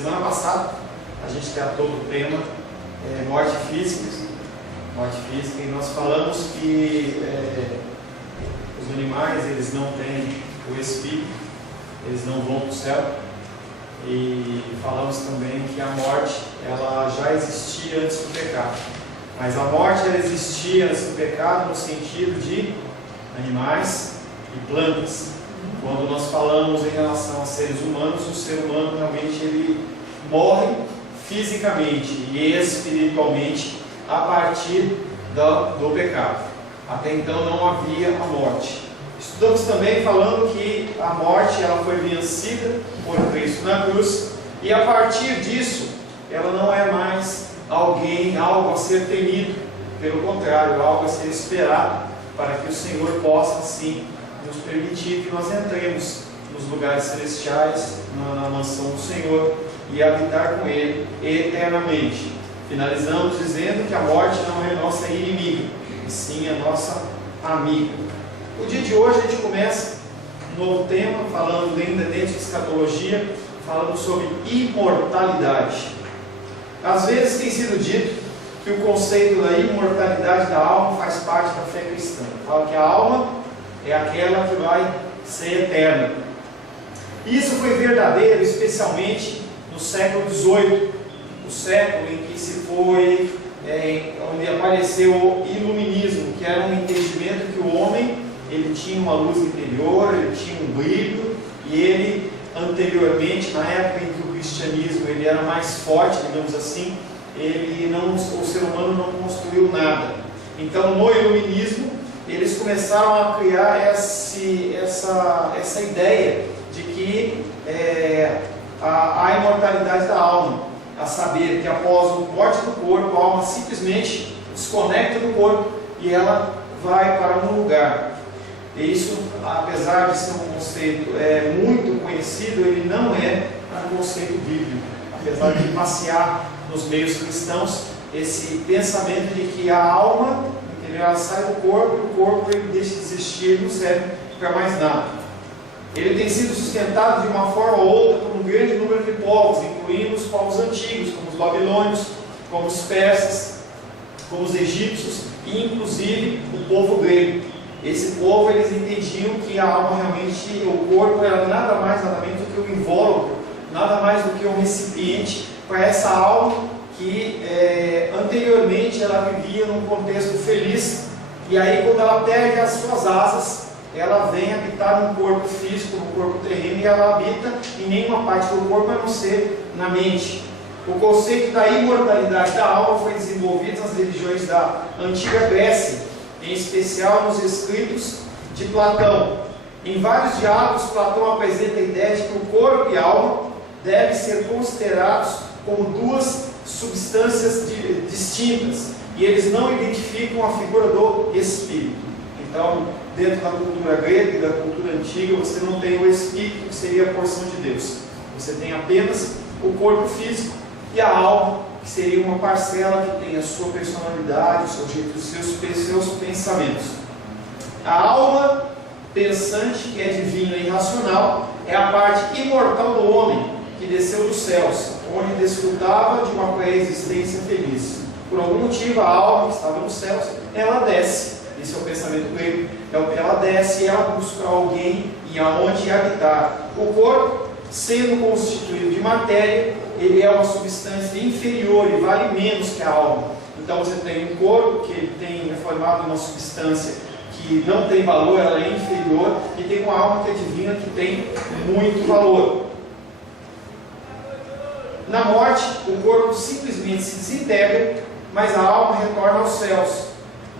Semana passada a gente tratou do tema morte física, e nós falamos que os animais, eles não têm o espírito, eles não vão para o céu, e falamos também que a morte, ela já existia antes do pecado, mas a morte, ela existia antes do pecado no sentido de animais e plantas. Quando nós falamos em relação a seres humanos, o ser humano realmente ele morre fisicamente e espiritualmente a partir do pecado. Até então não havia a morte. Estudamos também falando que a morte ela foi vencida por Cristo na cruz, e a partir disso ela não é mais algo a ser temido, pelo contrário, algo a ser esperado, para que o Senhor possa assim nos permitir que nós entremos nos lugares celestiais, na mansão do Senhor, e habitar com Ele eternamente. Finalizamos dizendo que a morte não é nossa inimiga, e sim a nossa amiga. O dia de hoje a gente começa um novo tema, falando ainda dentro de escatologia, falando sobre imortalidade. Às vezes tem sido dito que o conceito da imortalidade da alma faz parte da fé cristã. Fala que a alma é aquela que vai ser eterna. Isso foi verdadeiro, especialmente no século XVIII, o século em que onde apareceu o iluminismo, que era um entendimento que o homem ele tinha uma luz interior, ele tinha um brilho, e ele anteriormente, na época em que o cristianismo ele era mais forte, digamos assim, o ser humano não construiu nada. Então, no iluminismo, eles começaram a criar essa ideia de que a imortalidade da alma, a saber que após a morte do corpo, a alma simplesmente desconecta do corpo e ela vai para um lugar. E isso, apesar de ser um conceito muito conhecido, ele não é um conceito bíblico. Apesar de passear nos meios cristãos, esse pensamento de que a alma ela sai do corpo e o corpo ele deixa de existir, não serve para mais nada. Ele tem sido sustentado de uma forma ou outra por um grande número de povos, incluindo os povos antigos, como os babilônios, como os persas, como os egípcios e inclusive o povo grego. Esse povo, eles entendiam que a alma realmente, o corpo era nada mais, nada menos do que um invólucro, nada mais do que um recipiente para essa alma que anteriormente ela vivia num contexto feliz, e aí quando ela perde as suas asas, ela vem habitar num corpo físico, num corpo terreno, e ela habita em nenhuma parte do corpo a não ser na mente. O conceito da imortalidade da alma foi desenvolvido nas religiões da antiga Grécia, em especial nos escritos de Platão. Em vários diálogos, Platão apresenta a ideia de que o corpo e a alma devem ser considerados como duas substâncias distintas, e eles não identificam a figura do espírito. Então, dentro da cultura grega e da cultura antiga, você não tem o espírito, que seria a porção de Deus. Você tem apenas o corpo físico e a alma, que seria uma parcela que tem a sua personalidade, o seu jeito, os seus pensamentos. A alma pensante, que é divina e racional, é a parte imortal do homem, que desceu dos céus, onde desfrutava de uma pré-existência feliz. Por algum motivo, a alma que estava nos céus, ela desce. Esse é o pensamento grego. Ela desce e ela busca alguém e aonde habitar. O corpo, sendo constituído de matéria, ele é uma substância inferior e vale menos que a alma. Então você tem um corpo que é formado de uma substância que não tem valor, ela é inferior, e tem uma alma que é divina, que tem muito valor. Na morte, o corpo simplesmente se desintegra, mas a alma retorna aos céus.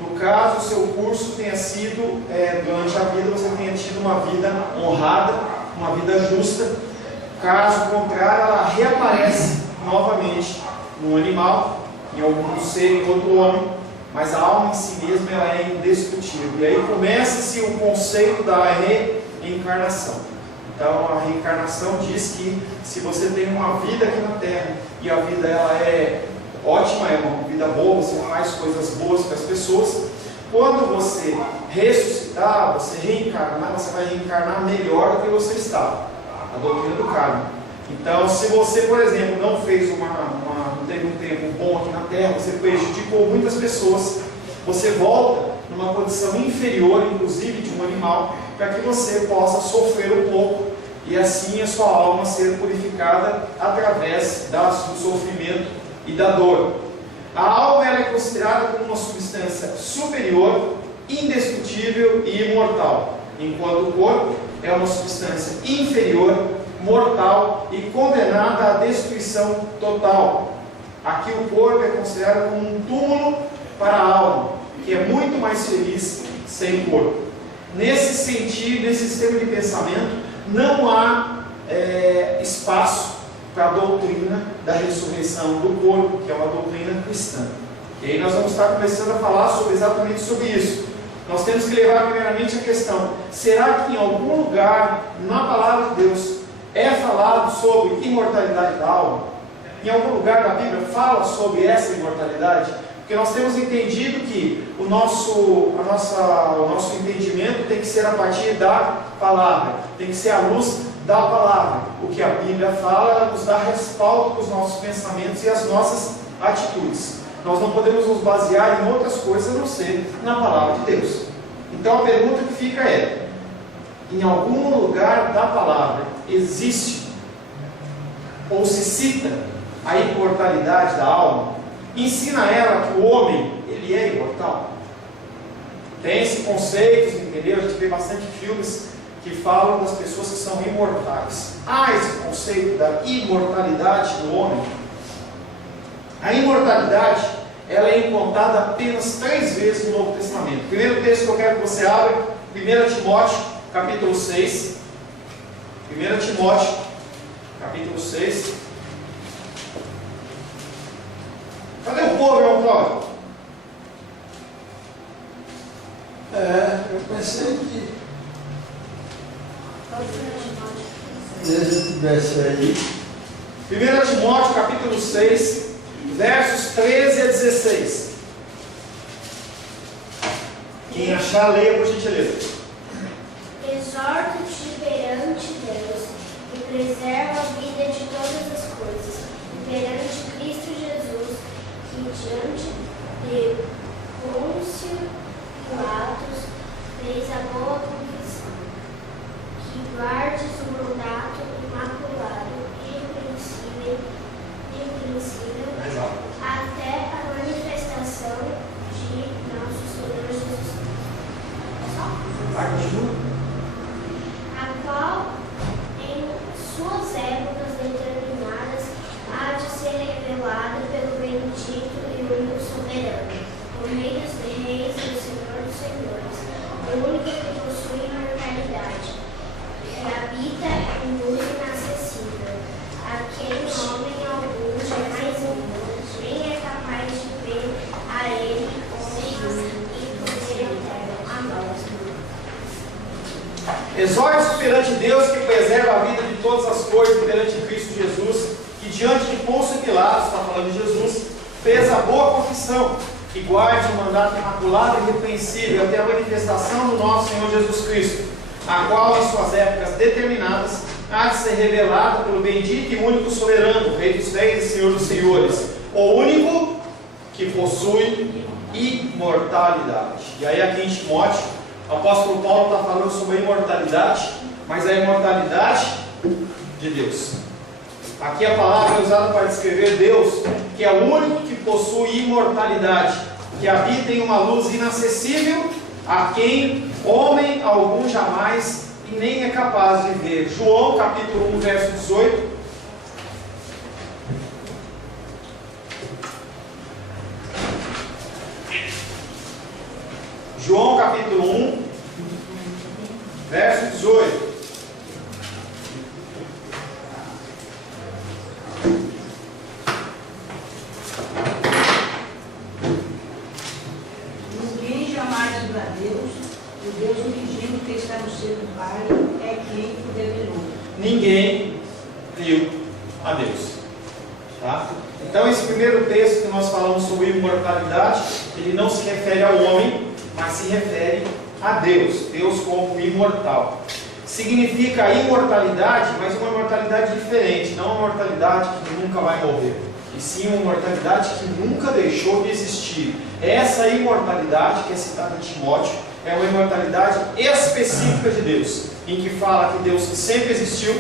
No caso, o seu curso tenha sido, durante a vida, você tenha tido uma vida honrada, uma vida justa. Caso contrário, ela reaparece novamente no animal, em algum ser, em outro homem, mas a alma em si mesma ela é indestrutível. E aí começa-se o conceito da reencarnação. Então a reencarnação diz que se você tem uma vida aqui na Terra, e a vida ela é ótima, é uma vida boa, você faz coisas boas para as pessoas, quando você ressuscitar, você reencarnar, você vai reencarnar melhor do que você estava. A doutrina do karma. Então, se você, por exemplo, não teve um tempo bom aqui na Terra, você prejudicou muitas pessoas, você volta numa condição inferior, inclusive de um animal, para que você possa sofrer um pouco e assim a sua alma ser purificada através do sofrimento e da dor. A alma ela é considerada como uma substância superior, indestrutível e imortal, enquanto o corpo é uma substância inferior, mortal e condenada à destruição total. Aqui o corpo é considerado como um túmulo para a alma, que é muito mais feliz sem corpo. Nesse sentido, nesse sistema de pensamento, não há espaço para a doutrina da ressurreição do corpo, que é uma doutrina cristã. E aí nós vamos estar começando a falar exatamente sobre isso. Nós temos que levar primeiramente a questão: será que em algum lugar na palavra de Deus é falado sobre imortalidade da alma? Em algum lugar da Bíblia fala sobre essa imortalidade? Porque nós temos entendido que o nosso entendimento tem que ser a partir da palavra, tem que ser à luz da palavra. O que a Bíblia fala, ela nos dá respaldo para os nossos pensamentos e as nossas atitudes. Nós não podemos nos basear em outras coisas a não ser na palavra de Deus. Então a pergunta que fica é: em algum lugar da palavra existe ou se cita a imortalidade da alma? Ensina ela que o homem, ele é imortal? Tem esse conceito, entendeu? A gente vê bastante filmes que falam das pessoas que são imortais. Há esse conceito da imortalidade do homem. A imortalidade, ela é encontrada apenas 3 vezes no Novo Testamento. O primeiro texto que eu quero que você abra, 1 Timóteo, capítulo 6. 1 Timóteo, capítulo 6. Cadê o povo, irmão Cláudio? Eu pensei que se eu tivesse aí. 1 Timóteo, capítulo 6, versos 13 a 16. Quem achar, leia por gentileza. Exorto-te perante Deus e preserva a vida de todas as coisas, e perante Cristo Jesus, que diante de Pôncio Pilatos fez a boa confissão, que guardes o mandato imaculado, irrepreensível, até a manifestação de nosso Senhor Jesus Cristo, a qual em suas épocas determinadas há de ser revelada pelo bendito e único soberano, o Rei dos reis e o Senhor dos senhores, o único que possui imortalidade, que habita em luz inacessível, a quem homem algum jamais viu, nem é capaz de ver a ele e poder eterno. Amém. Exorte perante Deus, que preserva a vida de todas as coisas, perante Cristo Jesus, que diante de Pôncio Pilatos, está falando de Jesus, fez a boa confissão, que guarde o mandato imaculado e irrepreensível até a manifestação do nosso Senhor Jesus Cristo, a qual em suas épocas determinadas há de ser revelada pelo bendito e único soberano, Rei dos reis e Senhor dos senhores, o único que possui imortalidade. E aí aqui em Timóteo, o apóstolo Paulo está falando sobre a imortalidade, mas a imortalidade de Deus. Aqui a palavra é usada para descrever Deus, que é o único que possui imortalidade, que habita em uma luz inacessível, a quem homem algum jamais e nem é capaz de ver. João capítulo 1, verso 18. João capítulo 1, verso 18. Ninguém jamais viu a Deus, o Deus unigênito que está no seio do Pai é quem o revelou. Ninguém viu a Deus. Tá? Então esse primeiro texto que nós falamos sobre imortalidade, ele não se refere ao homem, mas se refere a Deus, Deus como imortal. significa a imortalidade, mas uma imortalidade diferente, não uma imortalidade que nunca vai morrer, e sim uma imortalidade que nunca deixou de existir. Essa imortalidade que é citada em Timóteo é uma imortalidade específica de Deus, em que fala que Deus sempre existiu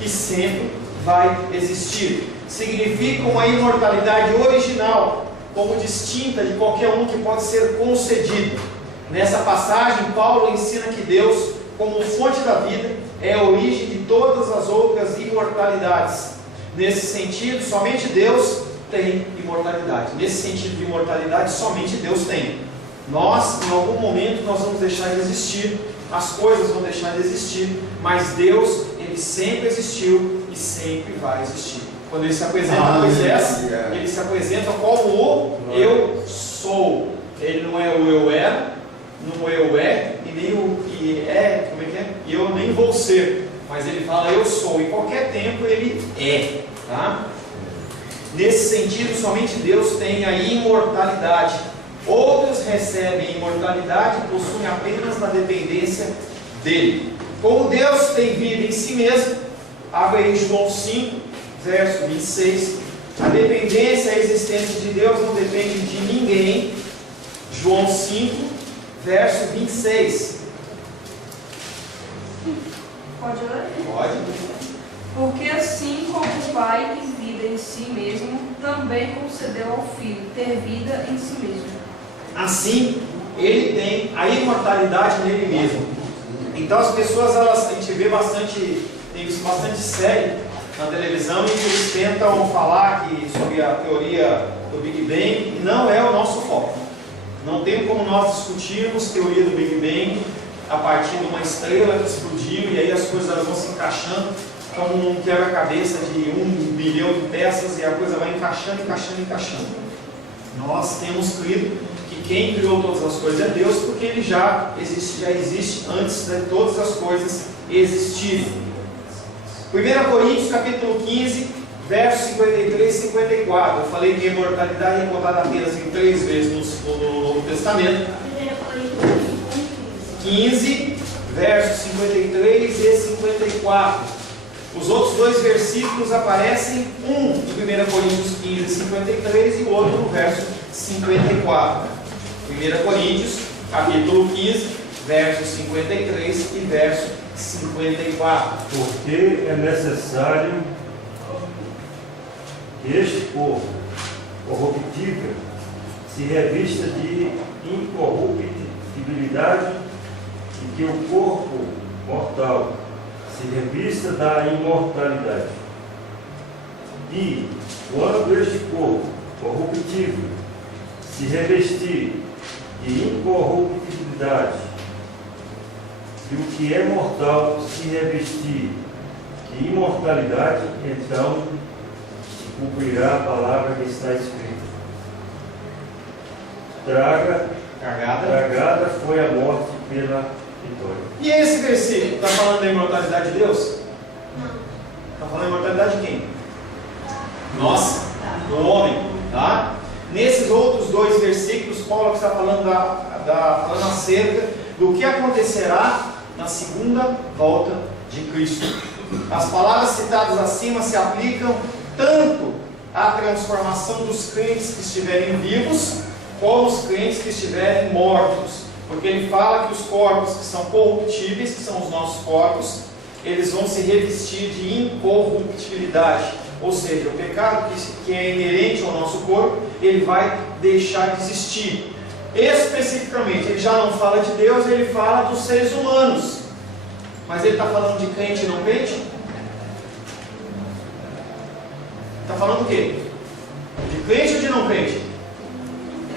e sempre vai existir. Significa uma imortalidade original, como distinta de qualquer um que pode ser concedido. Nessa passagem, Paulo ensina que Deus, como fonte da vida, é a origem de todas as outras imortalidades. Nesse sentido, somente Deus tem imortalidade. Nesse sentido de imortalidade, somente Deus tem. Nós, em algum momento, nós vamos deixar de existir, as coisas vão deixar de existir, mas Deus, Ele sempre existiu e sempre vai existir. Quando Ele se apresenta a Moisés, Ele se apresenta como o Eu Sou. Ele não é o Eu Era, não é o É, e nem o que é, como é que é? E eu nem vou ser, mas Ele fala Eu Sou. Em qualquer tempo Ele é, tá? Nesse sentido, somente Deus tem a imortalidade. Outros recebem imortalidade e possuem apenas na dependência dele. Como Deus tem vida em si mesmo, abre aí João 5, verso 26. A dependência e a existência de Deus não depende de ninguém. João 5, verso 26. Pode ler? Pode. Porque assim como o Pai tem vida em si mesmo, também concedeu ao Filho ter vida em si mesmo. Assim, Ele tem a imortalidade nele mesmo. Então as pessoas, a gente vê bastante, tem visto bastante série na televisão, em que eles tentam falar sobre a teoria do Big Bang, e não é o nosso foco. Não tem como nós discutirmos teoria do Big Bang a partir de uma estrela que explodiu, e aí as coisas vão se encaixando como um quebra-cabeça de 1 bilhão de peças, e a coisa vai encaixando. Nós temos crido que quem criou todas as coisas é Deus, porque Ele já existe antes de todas as coisas existirem. 1 Coríntios capítulo 15, versos 53 e 54. Eu falei que a imortalidade é contada apenas em 3 vezes no Novo Testamento. 1 Coríntios 15, versos 53 e 54. Os outros 2 versículos aparecem, um em 1 Coríntios 15, 53 e o outro no verso 54. 1 Coríntios, capítulo 15, verso 53 e verso 54. Porque é necessário que este corpo corruptível se revista de incorruptibilidade e que o corpo mortal se revista da imortalidade. E, quando este corpo corruptível se revestir de incorruptibilidade, e o que é mortal se revestir de imortalidade, então se cumprirá a palavra que está escrita. Tragada foi a morte pela vitória. E esse versículo está falando da imortalidade de Deus? Não. Está falando da imortalidade de quem? Nossa, do homem, tá? Nesses outros 2 versículos, Paulo está falando falando acerca do que acontecerá na segunda volta de Cristo. As palavras citadas acima se aplicam tanto à transformação dos crentes que estiverem vivos, como os crentes que estiverem mortos. Porque ele fala que os corpos que são corruptíveis, que são os nossos corpos, eles vão se revestir de incorruptibilidade. Ou seja, o pecado que é inerente ao nosso corpo, ele vai deixar de existir. Especificamente, ele já não fala de Deus, ele fala dos seres humanos. Mas ele está falando de crente e não crente? Está falando o quê? De crente ou de não crente?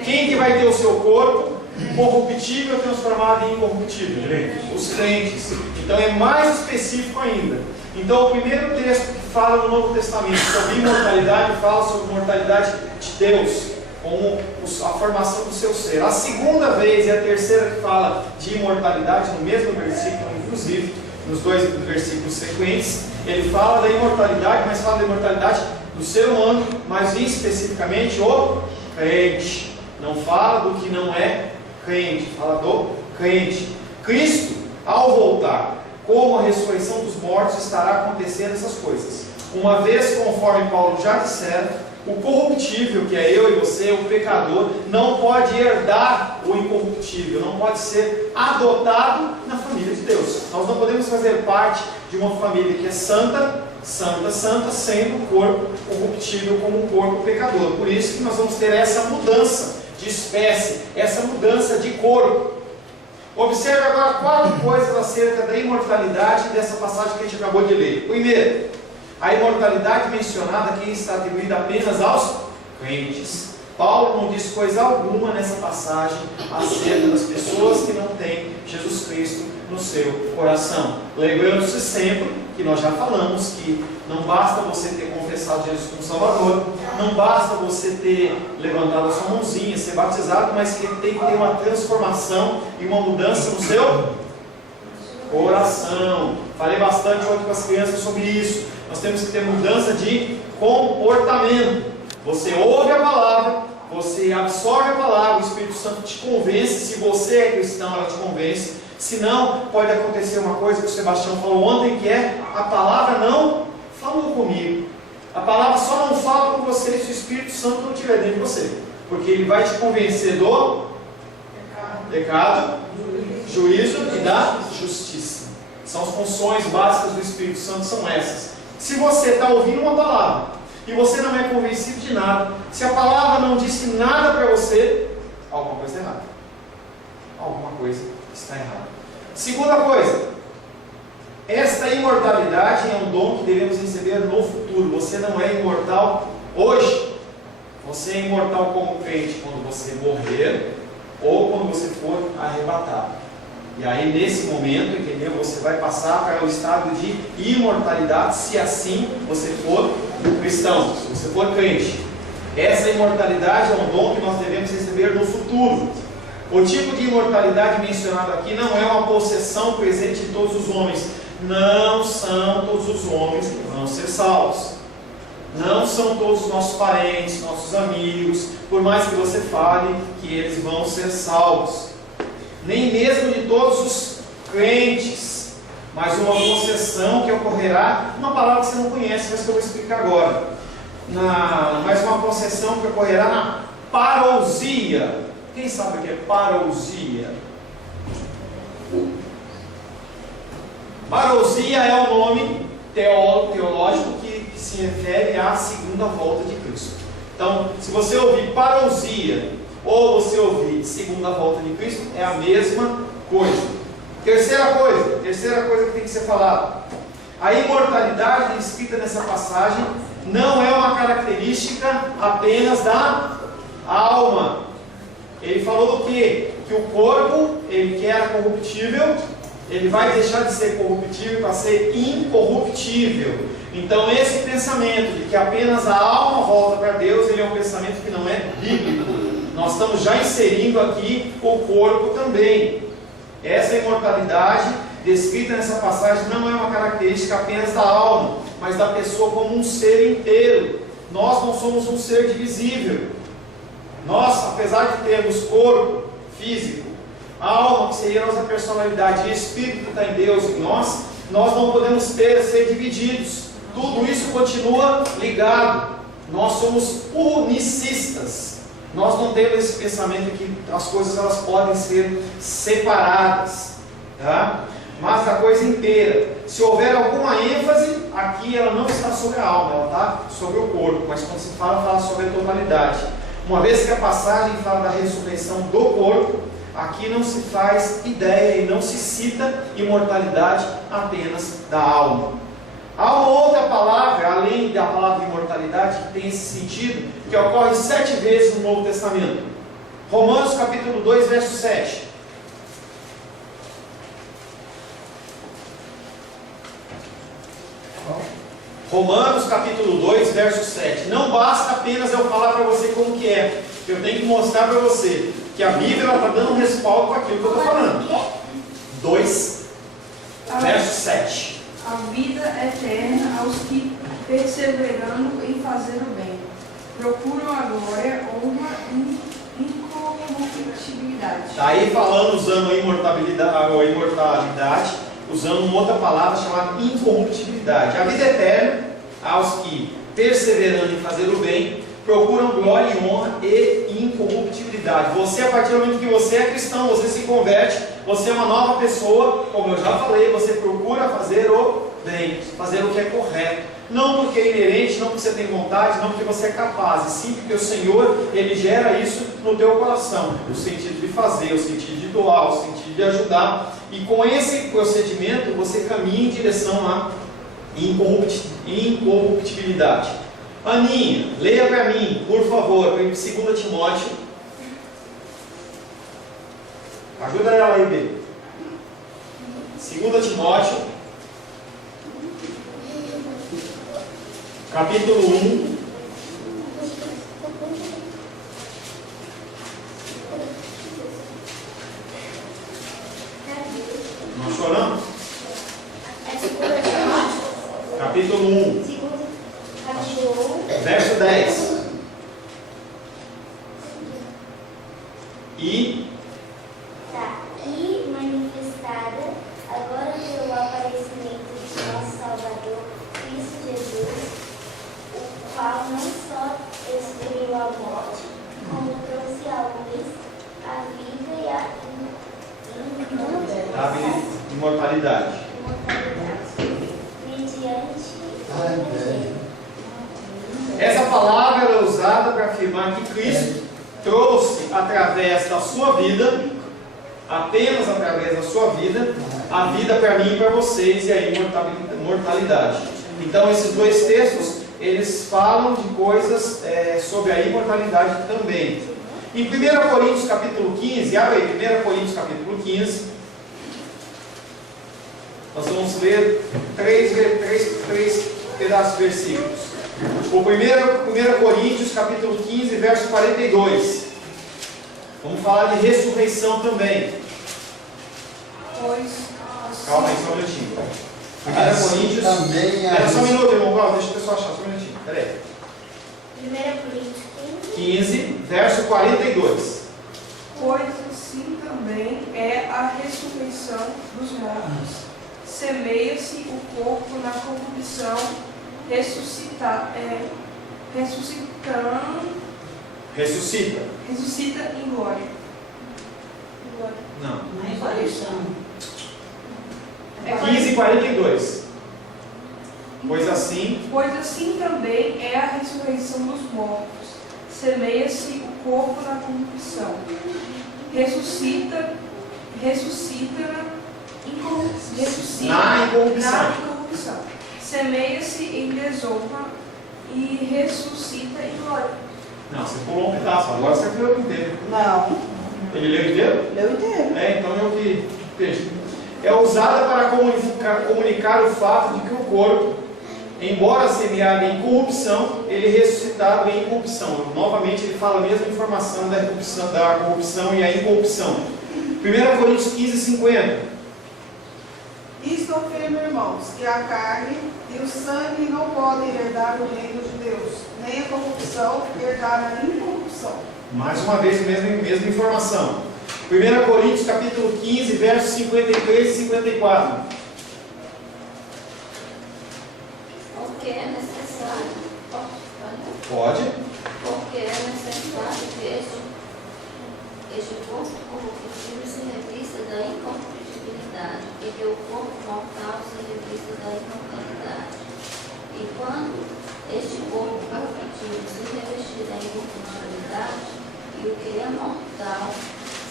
Quem que vai ter o seu corpo corruptível transformado em incorruptível? Os crentes. Então é mais específico ainda. Então o primeiro texto que fala no Novo Testamento sobre imortalidade fala sobre a mortalidade de Deus, como a formação do seu ser. A segunda vez e a terceira que fala de imortalidade, no mesmo versículo, inclusive, nos 2 versículos sequentes, ele fala da imortalidade, mas fala da imortalidade do ser humano, mas especificamente o crente. Não fala do que não é crente, fala do crente. Cristo, ao voltar, como a ressurreição dos mortos estará acontecendo essas coisas. Uma vez, conforme Paulo já dissera, o corruptível, que é eu e você, o pecador, não pode herdar o incorruptível, não pode ser adotado na família de Deus. Nós não podemos fazer parte de uma família que é santa, santa, santa, sendo o corpo corruptível como um corpo pecador. Por isso que nós vamos ter essa mudança de espécie, essa mudança de corpo. Observe agora 4 coisas acerca da imortalidade dessa passagem que a gente acabou de ler. Primeiro, a imortalidade mencionada aqui está atribuída apenas aos crentes. Paulo não diz coisa alguma nessa passagem acerca das pessoas que não têm Jesus Cristo no seu coração. Lembrando-se sempre que nós já falamos que não basta você ter confessado Jesus como Salvador, não basta você ter levantado a sua mãozinha, ser batizado, mas que tem que ter uma transformação e uma mudança no seu coração. Falei bastante ontem com as crianças sobre isso. Nós temos que ter mudança de comportamento. Você ouve a palavra, você absorve a palavra, o Espírito Santo te convence. Se você é cristão, ela te convence. Se não, pode acontecer uma coisa que o Sebastião falou ontem, que é: a palavra não falou comigo. A palavra só não fala com você se o Espírito Santo não estiver dentro de você, porque ele vai te convencer do pecado, juízo e da justiça. São as funções básicas do Espírito Santo, são essas. Se você está ouvindo uma palavra e você não é convencido de nada, se a palavra não disse nada para você, alguma coisa está errada. Alguma coisa está errada. Segunda coisa, esta imortalidade é um dom que devemos receber no futuro. Você não é imortal hoje. Você é imortal como crente quando você morrer ou quando você for arrebatado. E aí, nesse momento, entendeu? Você vai passar para o estado de imortalidade, se assim você for cristão, se você for crente. Essa imortalidade é um dom que nós devemos receber no futuro. O tipo de imortalidade mencionado aqui não é uma possessão presente em todos os homens. Não são todos os homens que vão ser salvos. Não são todos os nossos parentes, nossos amigos, por mais que você fale que eles vão ser salvos. Nem mesmo de todos os crentes, mas uma possessão que ocorrerá, uma palavra que você não conhece, mas que eu vou explicar agora. Mas uma possessão que ocorrerá na parousia. Quem sabe o que é parousia? Parousia é o nome teológico que se refere à segunda volta de Cristo. Então, se você ouvir parousia ou você ouvir segunda volta de Cristo, é a mesma coisa. Terceira coisa que tem que ser falada: a imortalidade descrita nessa passagem não é uma característica apenas da alma. Ele falou do quê? Que o corpo, ele que era corruptível, ele vai deixar de ser corruptível para ser incorruptível. Então esse pensamento de que apenas a alma volta para Deus, ele é um pensamento que não é bíblico. Nós estamos já inserindo aqui o corpo também. Essa imortalidade descrita nessa passagem não é uma característica apenas da alma, mas da pessoa como um ser inteiro. Nós não somos um ser divisível. Nós, apesar de termos corpo físico, alma, que seria a nossa personalidade, e espírito que está em Deus em nós não podemos ser divididos. Tudo isso continua ligado. Nós somos unicistas. Nós não temos esse pensamento que as coisas elas podem ser separadas, tá? Mas a coisa inteira. Se houver alguma ênfase, aqui ela não está sobre a alma, ela está sobre o corpo. Mas quando se fala sobre a totalidade. Uma vez que a passagem fala da ressurreição do corpo, aqui não se faz ideia e não se cita imortalidade apenas da alma. Há uma outra palavra, além da palavra imortalidade, que tem esse sentido, que ocorre 7 vezes no Novo Testamento. Romanos capítulo 2, verso 7. Romanos capítulo 2, verso 7. Não basta apenas eu falar para você como que é. Eu tenho que mostrar para você que a Bíblia está dando um respaldo para aquilo que eu estou falando. 2, verso 7. A vida eterna aos que, perseverando em fazer o bem, procuram a glória, honra e incorruptibilidade. Está aí falando, usando a imortalidade, usando uma outra palavra chamada incorruptibilidade. A vida eterna aos que, perseverando em fazer o bem, procuram glória e honra e incorruptibilidade. Você, a partir do momento que você é cristão, você se converte, você é uma nova pessoa, como eu já falei, você procura fazer o bem, fazer o que é correto. Não porque é inerente, não porque você tem vontade, não porque você é capaz, e sim porque o Senhor, Ele gera isso no teu coração, o sentido de fazer, o sentido de doar, o sentido de ajudar, e com esse procedimento você caminha em direção à incorruptibilidade. Aninha, leia para mim, por favor, 2 Timóteo. Ajuda ela aí, Bê. 2 Timóteo, capítulo 1. Não choramos? Capítulo 1. Verso 10. E manifestada agora pelo aparecimento de nosso Salvador, Cristo Jesus, o qual não só destruiu a morte, como trouxe a luz a vida e a imortalidade. Mediante Essa palavra era usada para afirmar que Cristo trouxe através da sua vida, apenas através da sua vida, a vida para mim e para vocês e a imortalidade. Então esses dois textos, eles falam de coisas sobre a imortalidade também. Em 1 Coríntios capítulo 15, abre aí, 1 Coríntios capítulo 15, nós vamos ler três pedaços de versículos. O 1 Coríntios capítulo 15, verso 42. Vamos falar de ressurreição também. Calma aí, só um minutinho. 1 Coríntios. Espera só um minuto, irmão Paulo, deixa o pessoal achar, só um minutinho. Espera aí. 1 Coríntios 15, verso 42. Pois assim também é a ressurreição dos mortos. Semeia-se o corpo na corrupção, ressuscita em glória. Não. Mas olha isso. 15, 42. Pois assim também é a ressurreição dos mortos. Semeia-se o corpo na corrupção, ressuscita na incorrupção. Semeia-se em desonra e ressuscita em glória. Não, você pulou um pedaço, agora você leu inteiro. Não, Ele leu inteiro? leu inteiro. Então eu que vejo. É usada para comunicar o fato de que o corpo, embora semeado em corrupção, ele é ressuscitado em incorrupção. Novamente ele fala a mesma informação da corrupção e a incorrupção. 1 Coríntios 15, 50. Isto afirma, irmãos, que a carne e o sangue não podem herdar o reino de Deus, nem a corrupção herdar a incorrupção. Mais uma vez, a mesma informação. 1 Coríntios capítulo 15, versos 53 e 54. Porque é necessário. Pode? Porque é necessário que este corpo corruptível se revista da incorruptibilidade e que o corpo mortal se revista da imortalidade. E quando este corpo corruptível se revestir da incorruptibilidade e o que é mortal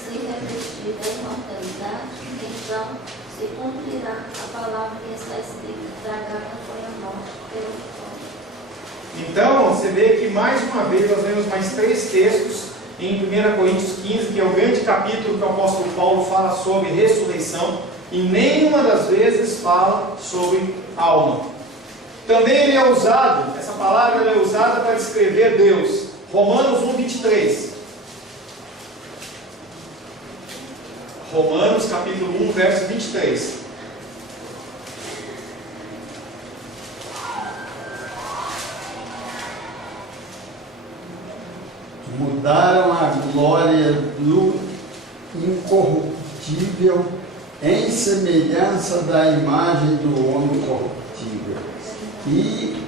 se revestir da imortalidade, então se cumprirá a palavra que está escrita: tragada foi a morte pelo fogo. Então, você vê que mais uma vez nós vemos mais 3 textos em 1 Coríntios 15, que é o grande capítulo que o apóstolo Paulo fala sobre ressurreição, e nenhuma das vezes fala sobre alma. Também ele é usado, essa palavra é usada para descrever Deus. Romanos 1, 23. Romanos capítulo 1, verso 23. Mudaram a glória do incorruptível em semelhança da imagem do homem corruptível, e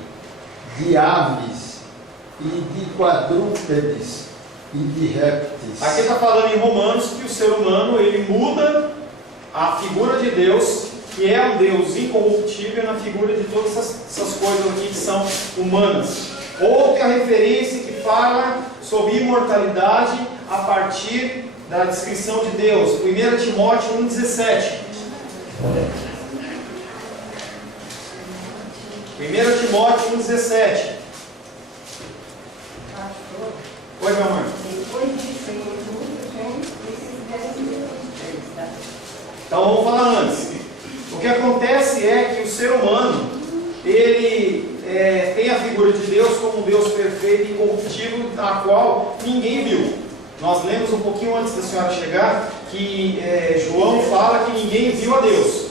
de aves, e de quadrúpedes, e de répteis. Aqui está falando em Romanos que o ser humano ele muda a figura de Deus, que é um Deus incorruptível, na figura de todas essas coisas aqui que são humanas. Outra referência que fala sobre imortalidade a partir da descrição de Deus, 1 Timóteo 1,17. 1 Timóteo 1,17. Oi, meu amor. Depois disso, muito bem, esses 10 minutos, tá? Então vamos falar antes. O que acontece é que o ser humano, ele tem a figura de Deus como um Deus perfeito e incorruptível, a qual ninguém viu. Nós lemos um pouquinho antes da senhora chegar, que João fala que ninguém viu a Deus.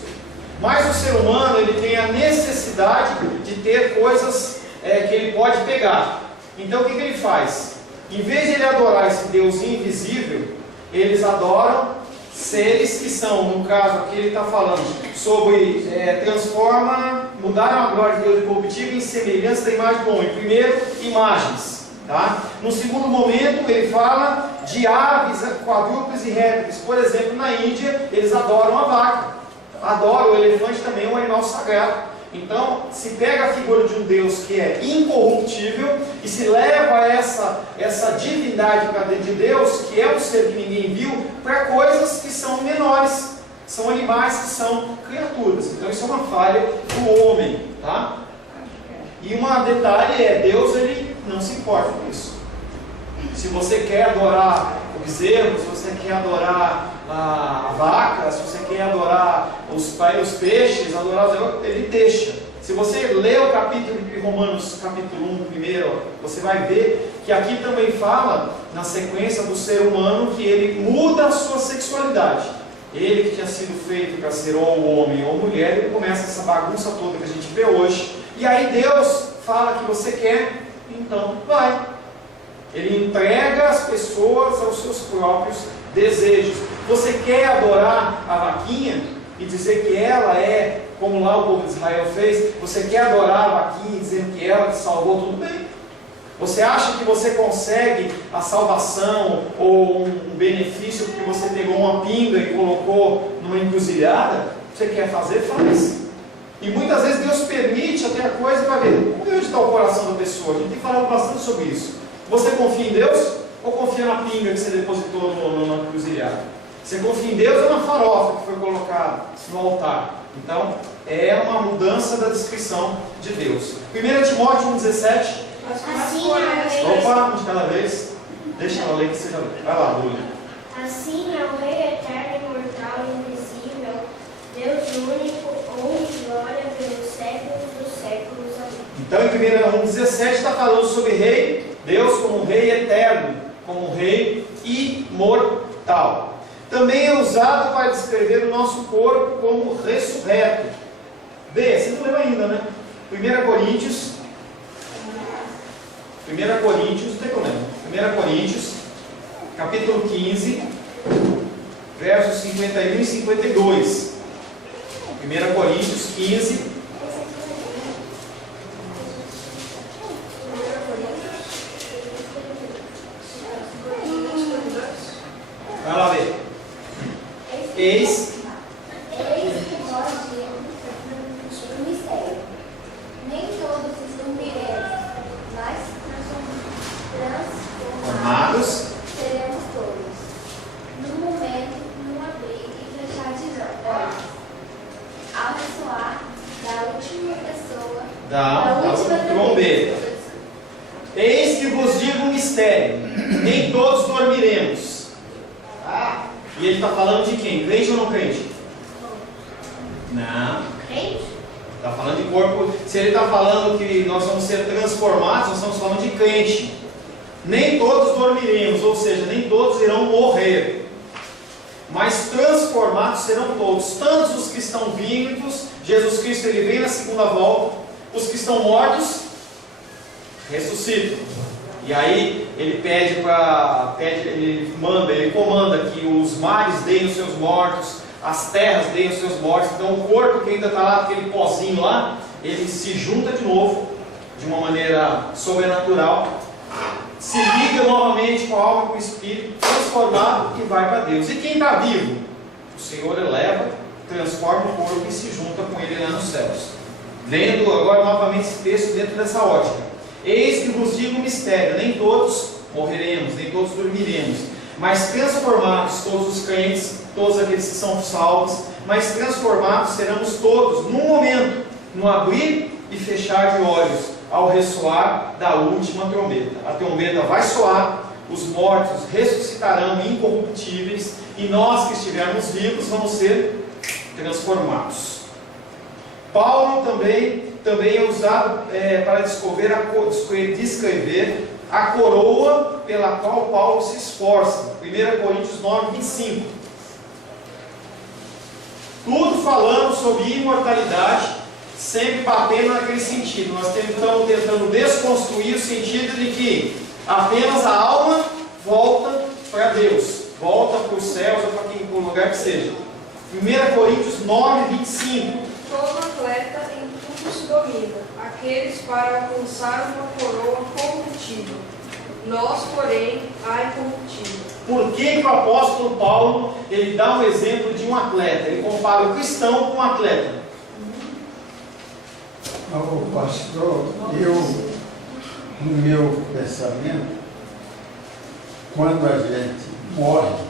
Mas o ser humano, ele tem a necessidade de ter coisas que ele pode pegar. Então o que ele faz? Em vez de ele adorar esse Deus invisível, eles adoram seres que são, no caso aqui ele está falando sobre mudaram a glória de Deus incorruptível em semelhança da imagem do homem. Primeiro, imagens. Tá? No segundo momento, ele fala de aves, quadrúpedes e répteis. Por exemplo, na Índia, eles adoram a vaca. Adoram o elefante também, é um animal sagrado. Então, se pega a figura de um Deus que é incorruptível e se leva essa divindade para dentro de Deus, que é um ser que ninguém viu, para coisas que são menores, são animais que são criaturas. Então, isso é uma falha do homem, tá? E um detalhe Deus ele não se importa com isso. Se você quer adorar o bezerro, se você quer adorar a vaca, se você quer adorar os peixes, ele deixa. Se você ler o capítulo de Romanos, capítulo 1 primeiro, você vai ver que aqui também fala, na sequência do ser humano, que ele muda a sua sexualidade. Ele que tinha sido feito para ser ou homem ou mulher, ele começa essa bagunça toda que a gente vê hoje. E aí Deus fala que você quer, então vai. Ele entrega as pessoas aos seus próprios desejos. Você quer adorar a vaquinha e dizer que ela é, como lá o povo de Israel fez, você quer adorar a vaquinha dizendo que ela te salvou, tudo bem. Você acha que você consegue a salvação ou um benefício porque você pegou uma pinga e colocou numa encruzilhada? Você quer fazer? Faz. E muitas vezes Deus permite até a coisa para ver onde está o coração da pessoa. A gente tem falado bastante sobre isso. Você confia em Deus ou confia na pinga que você depositou numa encruzilhada? Você confia em Deus ou na farofa que foi colocada no altar? Então, é uma mudança da descrição de Deus. 1 Timóteo 1,17. Assim é Opa, de cada vez. Deixa ela ler que você já lê. Vai lá, Lula. Assim é o Rei eterno, imortal e invisível, Deus único, honra e glória pelos séculos dos séculos. Amém. Então, em 1,17 está falando sobre rei, Deus como rei eterno, como rei imortal. Também é usado para descrever o nosso corpo como ressurreto. Vê, você não leu ainda, né? 1 Coríntios, não tem problema. 1 Coríntios, capítulo 15, versos 51 e 52. 1 Coríntios 15. Vai lá ver. Eis que vós vemos o mistério. Nem todos dormiremos, mas transformados seremos todos. Num momento, num abrir e fechar de olhos. Ao ressoar da última pessoa, da última trombeta. Eis que vos digo um mistério: nem todos dormiremos. E ele está falando de quem? Crente ou não crente? Não. crente? Está falando de corpo. Se ele está falando que nós vamos ser transformados, nós estamos falando de crente. Nem todos dormiremos, ou seja, nem todos irão morrer, mas transformados serão todos, tanto os que estão vivos. Jesus Cristo ele vem na segunda volta. Os que estão mortos ressuscitam. E aí ele ele comanda que os mares deem os seus mortos, as terras deem os seus mortos. Então o corpo que ainda está lá, aquele pozinho lá, ele se junta de novo, de uma maneira sobrenatural, se liga novamente com a alma e com o espírito, transformado e vai para Deus. E quem está vivo? O Senhor eleva, transforma o corpo e se junta com ele lá nos céus. Lendo agora novamente esse texto dentro dessa ótica. Eis que vos digo um mistério: nem todos morreremos, nem todos dormiremos, mas transformados, todos os crentes, todos aqueles que são salvos, mas transformados seremos todos, num momento, no abrir e fechar de olhos, ao ressoar da última trombeta. A trombeta vai soar, os mortos ressuscitarão incorruptíveis, e nós que estivermos vivos vamos ser transformados. Paulo também é usado para descrever a coroa pela qual Paulo se esforça. 1 Coríntios 9, 25. Tudo falando sobre imortalidade, sempre batendo naquele sentido. Nós estamos tentando desconstruir o sentido de que apenas a alma volta para Deus, volta para os céus ou para o lugar que seja. 1 Coríntios 9, 25. Todo atleta em tudo se domina, aqueles para alcançar uma coroa corruptível. Nós, porém, a incorruptível. Por que o apóstolo Paulo ele dá um exemplo de um atleta? Ele compara o cristão com um atleta. Pastor, no meu pensamento, quando a gente morre,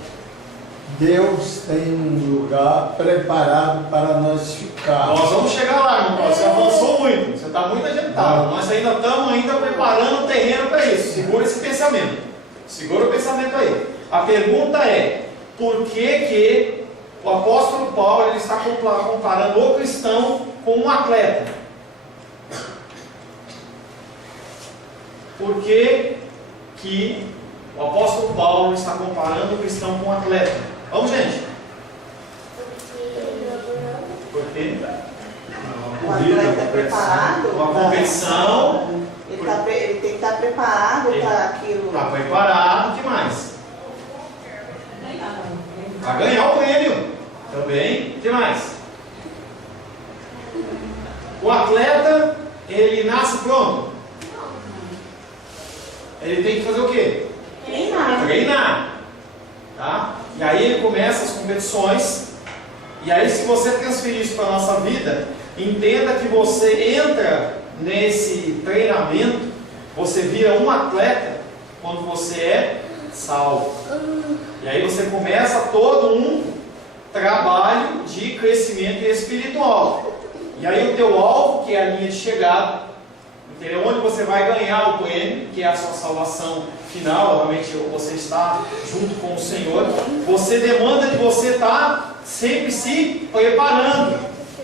Deus tem um lugar preparado para nós ficarmos. Nós vamos chegar lá, irmão. Você avançou muito, você está muito adiantado. Nós ainda estamos preparando o terreno para isso. Segura esse pensamento. Segura o pensamento aí. A pergunta é: por que o apóstolo Paulo ele está comparando o cristão com um atleta? Por que o apóstolo Paulo está comparando o cristão com um atleta? Vamos, gente. Por quê? O atleta é preparado. Uma competição. Ele tem que estar preparado para aquilo. Está preparado, o que mais? Para ganhar o prêmio. Também, o que mais? O atleta, ele nasce pronto. Ele tem que fazer o quê? Treinar. Tá? E aí ele começa as competições. E aí, se você transferir isso para a nossa vida, entenda que você entra nesse treinamento, você vira um atleta quando você é salvo. E aí você começa todo um trabalho de crescimento espiritual. E aí o teu alvo, que é a linha de chegada, entendeu? Onde você vai ganhar o prêmio, que é a sua salvação final, realmente você está junto com o Senhor. Você demanda de você estar sempre se preparando,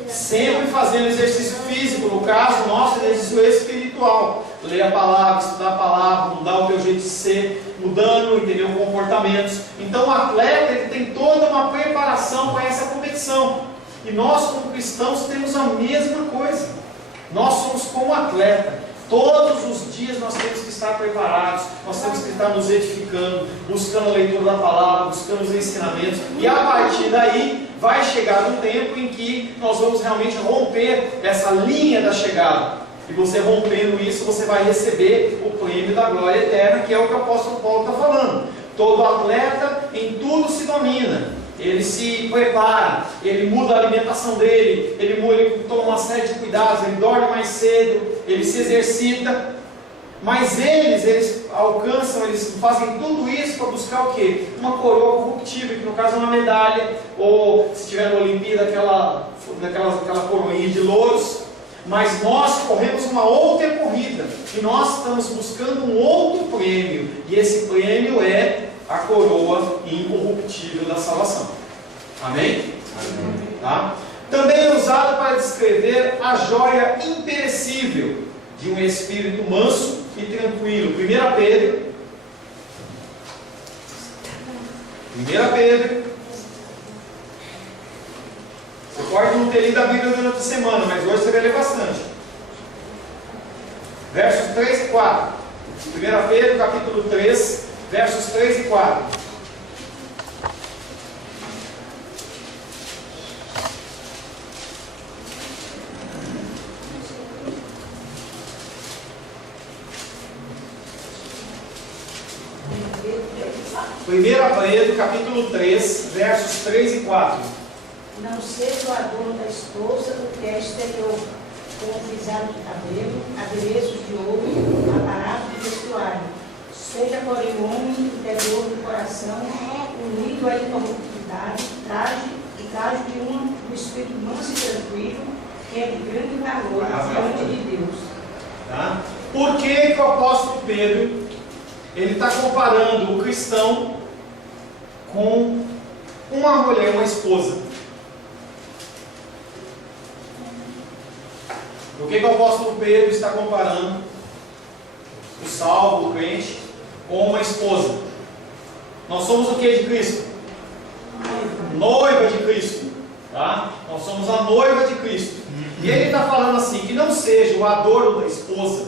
sempre fazendo exercício físico, no caso nosso, exercício espiritual. Ler a palavra, estudar a palavra, mudar o teu jeito de ser, mudando, entendeu, comportamentos. Então o atleta ele tem toda uma preparação para essa competição. E nós como cristãos temos a mesma coisa. Nós somos como um atleta. Todos os dias nós temos que estar preparados, nós temos que estar nos edificando, buscando a leitura da palavra, buscando os ensinamentos, e a partir daí vai chegar um tempo em que nós vamos realmente romper essa linha da chegada, e você rompendo isso, você vai receber o prêmio da glória eterna, que é o que o apóstolo Paulo está falando. Todo atleta em tudo se domina. Ele se prepara, ele muda a alimentação dele, ele toma uma série de cuidados, ele dorme mais cedo, ele se exercita. Mas eles alcançam, eles fazem tudo isso para buscar o quê? Uma coroa corruptível, que no caso é uma medalha, ou se tiver na Olimpíada, aquela coroinha de louros. Mas nós corremos uma outra corrida, e nós estamos buscando um outro prêmio, e esse prêmio é a coroa incorruptível da salvação. Amém? Amém. Tá? Também é usado para descrever a joia imperecível de um espírito manso e tranquilo. 1 Pedro. Você pode não ter lido a Bíblia durante a semana, mas hoje você vai ler bastante. Versos 3 e 4. 1 Pedro, capítulo 3, versos 3 e 4. 1 Pedro, capítulo 3, versos 3 e 4. Não seja o adorno da esposa do que é exterior, como frisado de cabelo, adereços de ouro, aparato de vestuário. Seja, porém, o homem interior do coração, unido à incorruptibilidade, traje de um espírito manso e tranquilo, que é de grande valor diante de Deus. Tá? Por que o apóstolo Pedro ele está comparando o cristão com uma mulher, uma esposa? Por que o apóstolo Pedro está comparando o salvo, o crente, com uma esposa? Nós somos o que de Cristo? Noiva de Cristo. Tá? Nós somos a noiva de Cristo. E ele está falando assim, que não seja o adorno da esposa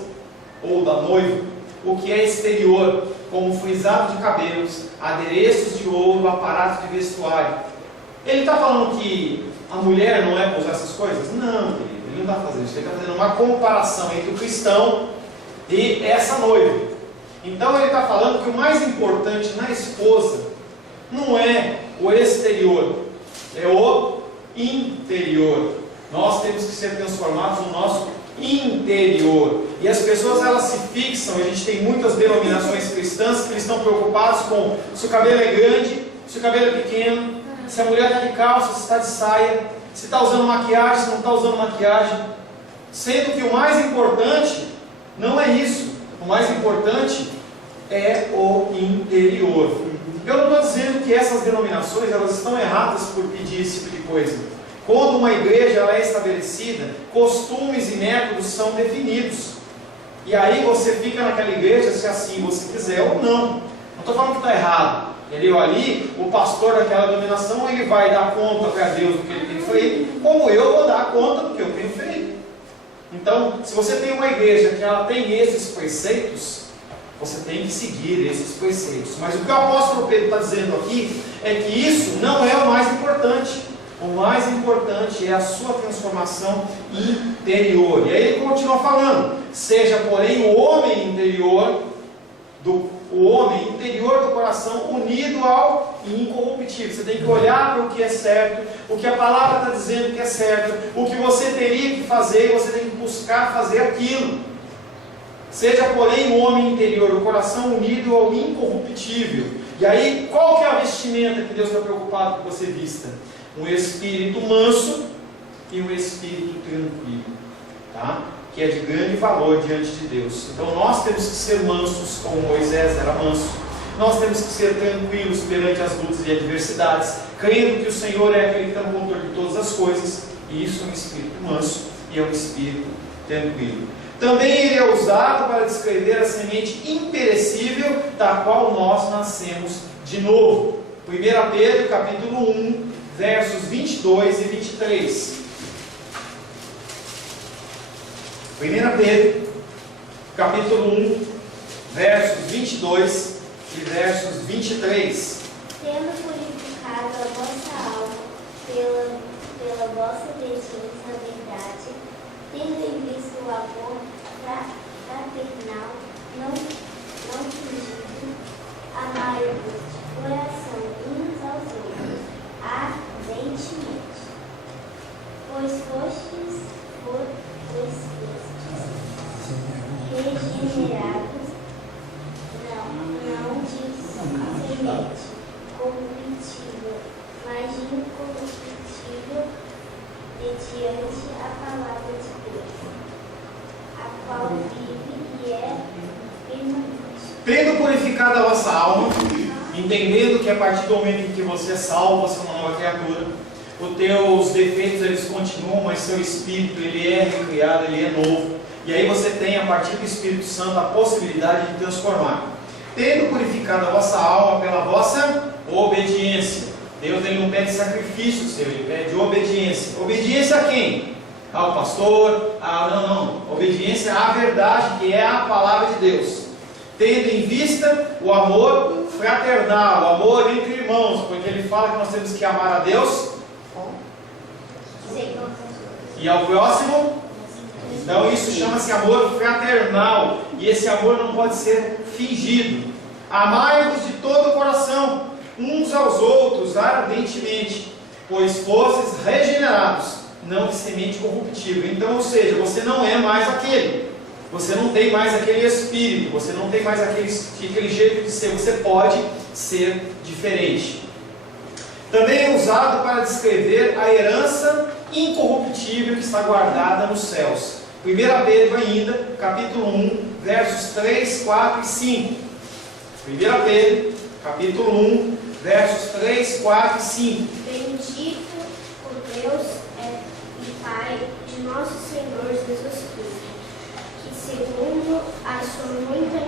ou da noiva o que é exterior, como frisado de cabelos, adereços de ouro, aparato de vestuário. Ele está falando que a mulher não é para usar essas coisas? Não, querido, ele não está fazendo isso. Ele está fazendo uma comparação entre o cristão e essa noiva. Então ele está falando que o mais importante na esposa não é o exterior, é o interior. Nós temos que ser transformados no nosso interior. E as pessoas elas se fixam, a gente tem muitas denominações cristãs que estão preocupados com se o cabelo é grande, se o cabelo é pequeno, se a mulher está de calça, se está de saia, se está usando maquiagem, se não está usando maquiagem. Sendo que o mais importante não é isso. O mais importante é o interior. Eu não estou dizendo que essas denominações elas estão erradas por pedir esse tipo de coisa. Quando uma igreja ela é estabelecida, costumes e métodos são definidos. E aí você fica naquela igreja se assim você quiser ou não. Não estou falando que está errado. Entendeu? Ali, o pastor daquela denominação, ele vai dar conta para Deus do que ele tem feito, como eu vou dar conta do que eu tenho feito. Então, se você tem uma igreja que ela tem esses preceitos, você tem que seguir esses preceitos. Mas o que o apóstolo Pedro está dizendo aqui é que isso não é o mais importante. O mais importante é a sua transformação interior. E aí ele continua falando: seja, porém, o homem interior do coração unido ao incorruptível. Você tem que olhar para o que é certo, o que a palavra está dizendo que é certo, o que você teria que fazer, você tem que buscar fazer aquilo. Seja, porém, o homem interior do coração unido ao incorruptível. E aí, qual que é a vestimenta que Deus está preocupado que você vista? Um espírito manso e um espírito tranquilo, tá? Que é de grande valor diante de Deus. Então nós temos que ser mansos, como Moisés era manso. Nós temos que ser tranquilos perante as lutas e adversidades, crendo que o Senhor é aquele que está no controle de todas as coisas. E isso é um espírito manso e é um espírito tranquilo. Também ele é usado para descrever a semente imperecível da qual nós nascemos de novo. 1 Pedro capítulo 1, versos 22 e 23. 1 Pedro, capítulo 1, versos 22 e versos 23. Tendo purificado a vossa alma pela vossa obediência à verdade, tendo em vista o amor fraternal, não fingido, amai-vos de coração uns aos outros, ardentemente, pois fostes regenerados, não de semente corruptível, mas de incorruptível, mediante a palavra de Deus, a qual vive e é permanente. Tendo purificado a vossa alma, entendendo que a partir do momento em que você é salvo, você é uma nova criatura, os teus defeitos eles continuam, mas seu espírito ele é recriado, ele é novo. E aí você tem, a partir do Espírito Santo, a possibilidade de transformar. Tendo purificado a vossa alma pela vossa obediência. Deus ele não pede sacrifício seu, ele pede obediência. Obediência a quem? Ao pastor? Não. Obediência à verdade, que é a palavra de Deus. Tendo em vista o amor fraternal, o amor entre irmãos, porque ele fala que nós temos que amar a Deus e ao próximo. Então isso chama-se amor fraternal, e esse amor não pode ser fingido. Amai-vos de todo o coração, uns aos outros, ardentemente, pois fostes regenerados, não de semente corruptível. Então, ou seja, você não é mais aquele. Você não tem mais aquele espírito, você não tem mais aquele jeito de ser, você pode ser diferente. Também é usado para descrever a herança incorruptível que está guardada nos céus. 1 Pedro ainda, capítulo 1, versos 3, 4 e 5. 1 Pedro, capítulo 1, versos 3, 4 e 5. Bendito o Deus e Pai de nosso Senhor Jesus Cristo, que segundo a sua muita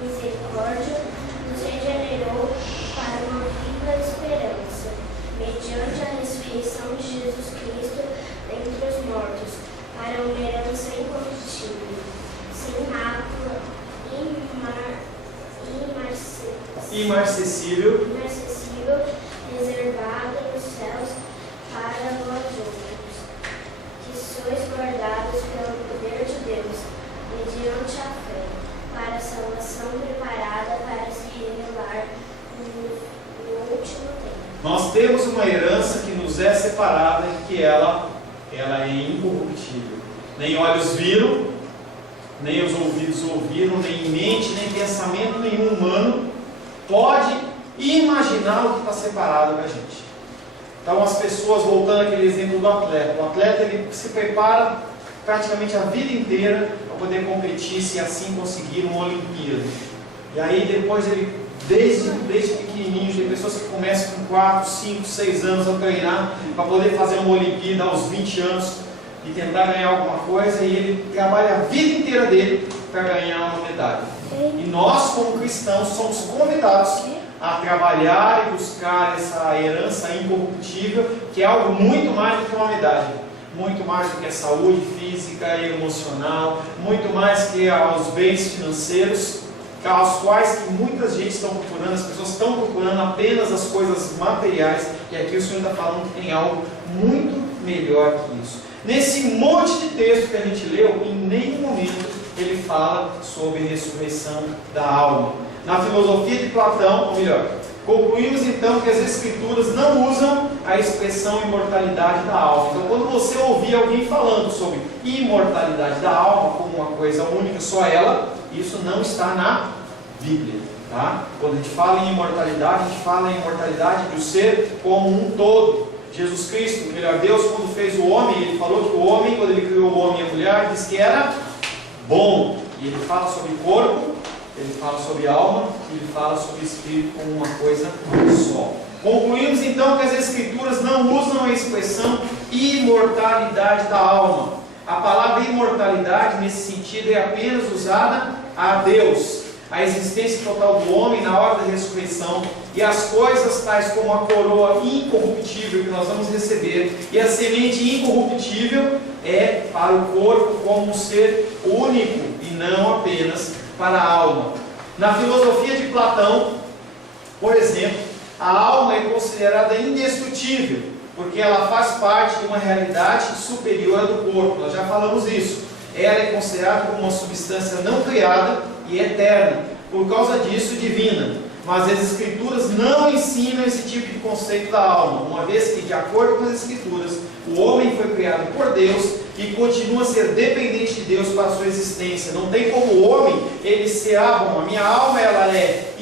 misericórdia nos regenerou para uma viva esperança, mediante a ressurreição de Jesus Cristo dentre os mortos, para uma herança incorruptível, sem mácula, Imarcessível, reservada nos céus para vós outros, que sois guardados pelo poder de Deus, mediante a fé, para a salvação preparada para se revelar no último tempo. nós temos uma herança que nos é separada e que ela é incorruptível. Nem olhos viram, nem os ouvidos ouviram, nem mente, nem pensamento nenhum humano pode imaginar o que está separado da gente. Então, as pessoas, voltando àquele exemplo do atleta, o atleta ele se prepara praticamente a vida inteira para poder competir, se assim conseguir uma Olimpíada. E aí depois ele, desde pequenininho, tem pessoas que começam com 4, 5, 6 anos a treinar para poder fazer uma Olimpíada aos 20 anos e tentar ganhar alguma coisa, e ele trabalha a vida inteira dele para ganhar uma medalha. E nós, como cristãos, somos convidados a trabalhar e buscar essa herança incorruptível, que é algo muito mais do que uma medalha, muito mais do que a saúde física e emocional, muito mais que os bens financeiros, aos quais que muita gente estão procurando. As pessoas estão procurando apenas as coisas materiais, e aqui o Senhor está falando que tem algo muito melhor que isso. Nesse monte de texto que a gente leu, em nenhum momento ele fala sobre ressurreição da alma. Na filosofia de Platão, ou melhor, concluímos então que as Escrituras não usam a expressão imortalidade da alma. Então, quando você ouvir alguém falando sobre imortalidade da alma como uma coisa única, só ela, isso não está na Bíblia. Tá? Quando a gente fala em imortalidade, a gente fala em imortalidade do ser como um todo. Jesus Cristo, melhor, Deus, quando fez o homem, ele falou que o homem, quando ele criou o homem e a mulher, disse que era bom. E ele fala sobre corpo, ele fala sobre alma, e ele fala sobre espírito como uma coisa só. Concluímos então que as Escrituras não usam a expressão imortalidade da alma. A palavra imortalidade, nesse sentido, é apenas usada a Deus, a existência total do homem na hora da ressurreição, e as coisas tais como a coroa incorruptível que nós vamos receber, e a semente incorruptível é para o corpo como um ser único e não apenas para a alma. Na filosofia de Platão, por exemplo, a alma é considerada indestrutível, porque ela faz parte de uma realidade superior do corpo. Nós já falamos isso. Ela é considerada como uma substância não criada e eterna, por causa disso divina. Mas as Escrituras não ensinam esse tipo de conceito da alma, uma vez que, de acordo com as Escrituras, o homem foi criado por Deus e continua a ser dependente de Deus para a sua existência. Não tem como o homem ele ser, bom, a minha alma ela é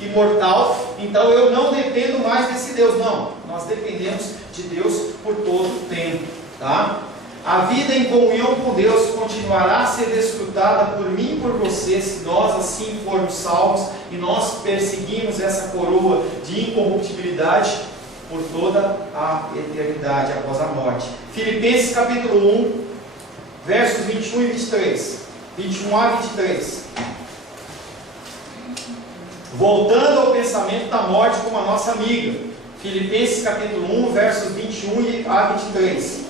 imortal, então eu não dependo mais desse Deus. Não, nós dependemos de Deus por todo o tempo. Tá? A vida em comunhão com Deus continuará a ser desfrutada por mim e por você, se nós assim formos salvos e nós perseguimos essa coroa de incorruptibilidade por toda a eternidade após a morte. Filipenses capítulo 1, versos 21 e 23. 21 a 23. Voltando ao pensamento da morte como a nossa amiga. Filipenses capítulo 1, versos 21 a 23.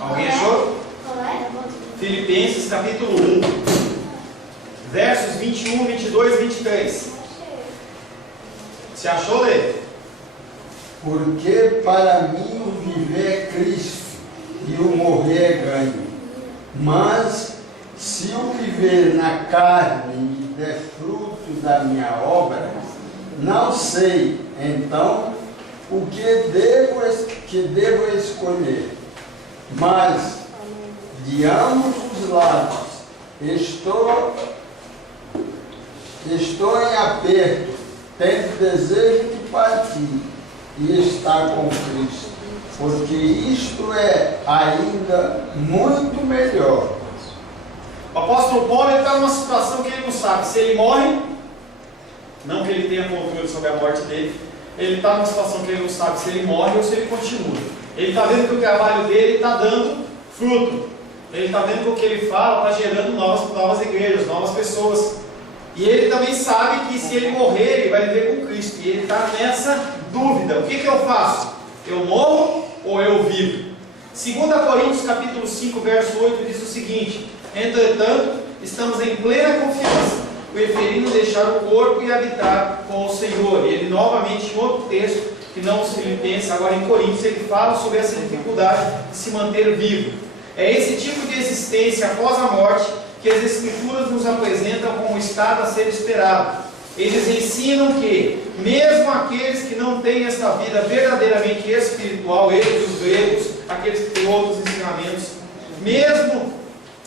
Alguém achou? Filipenses capítulo 1, versos 21, 22 e 23. Se achou, Lê? Porque para mim o viver é Cristo e o morrer é ganho. Mas se o viver na carne me der fruto da minha obra, não sei então o que devo escolher. Mas de ambos os lados estou em aperto, tendo desejo de partir e estar com Cristo, porque isto é ainda muito melhor. O apóstolo Paulo está numa situação que ele não sabe se ele morre, não que ele tenha controle sobre a morte dele, ele está numa situação que ele não sabe se ele morre ou se ele continua. Ele está vendo que o trabalho dele está dando fruto, ele está vendo que o que ele fala está gerando novas igrejas, novas pessoas. E ele também sabe que se ele morrer, ele vai viver com Cristo. E ele está nessa dúvida: o que eu faço? Eu morro ou eu vivo? 2 Coríntios capítulo 5, verso 8 diz o seguinte: entretanto, estamos em plena confiança, preferindo deixar o corpo e habitar com o Senhor. E ele novamente, em outro texto, que não os Filipenses, agora em Coríntios, ele fala sobre essa dificuldade de se manter vivo. É esse tipo de existência após a morte que as Escrituras nos apresentam como estado a ser esperado. Eles ensinam que, mesmo aqueles que não têm esta vida verdadeiramente espiritual, eles, os gregos, aqueles que têm outros ensinamentos, mesmo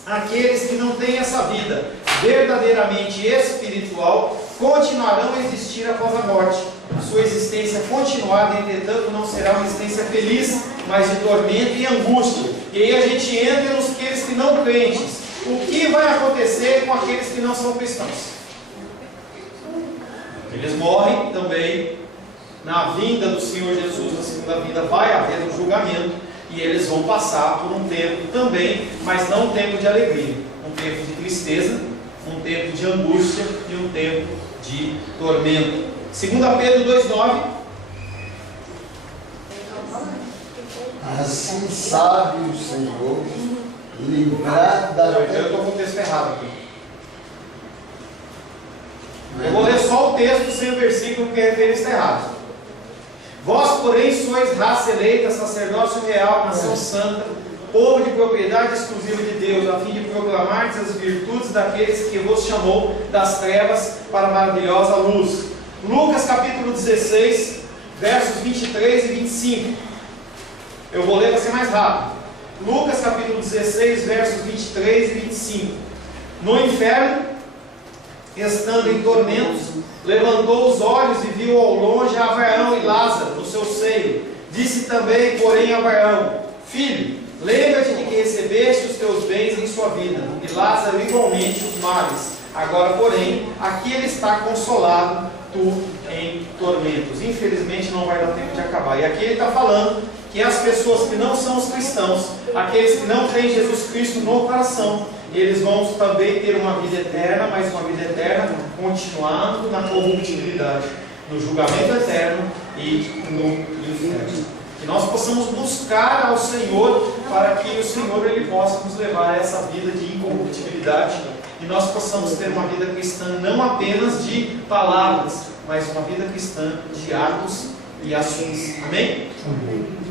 aqueles que não têm essa vida verdadeiramente espiritual, continuarão a existir após a morte. Sua existência continuada, entretanto, não será uma existência feliz, mas de tormento e angústia. E aí a gente entra nos que não crentes. O que vai acontecer com aqueles que não são cristãos? Eles morrem também. Na vinda do Senhor Jesus, na segunda vinda, vai haver um julgamento. E eles vão passar por um tempo também, mas não um tempo de alegria. Um tempo de tristeza, um tempo de angústia e um tempo de tormento. 2 Pedro 2,9. Assim sabe o Senhor livrar da... Eu estou com o texto errado aqui. Eu vou ler só o texto sem o versículo, porque o texto está errado. Vós, porém, sois raça eleita, sacerdócio real, nação santa, povo de propriedade exclusiva de Deus, a fim de proclamar as virtudes daqueles que vos chamou das trevas para a maravilhosa luz. Lucas capítulo 16, versos 23 e 25. Eu vou ler para ser mais rápido. Lucas capítulo 16, versos 23 e 25. No inferno, estando em tormentos, levantou os olhos e viu ao longe Abraão e Lázaro no seu seio. Disse também, porém, a Abraão: filho, lembra-te de que recebeste os teus bens em sua vida, e Lázaro igualmente os males. Agora, porém, aqui ele está consolado, tu em tormentos. Infelizmente não vai dar tempo de acabar. E aqui ele está falando que as pessoas que não são os cristãos, aqueles que não têm Jesus Cristo no coração, eles vão também ter uma vida eterna, mas uma vida eterna continuando na corruptibilidade, no julgamento eterno e no inferno. Que nós possamos buscar ao Senhor, para que o Senhor ele possa nos levar a essa vida de incorruptibilidade, e nós possamos ter uma vida cristã não apenas de palavras, mas uma vida cristã de atos e ações. Amém? Amém.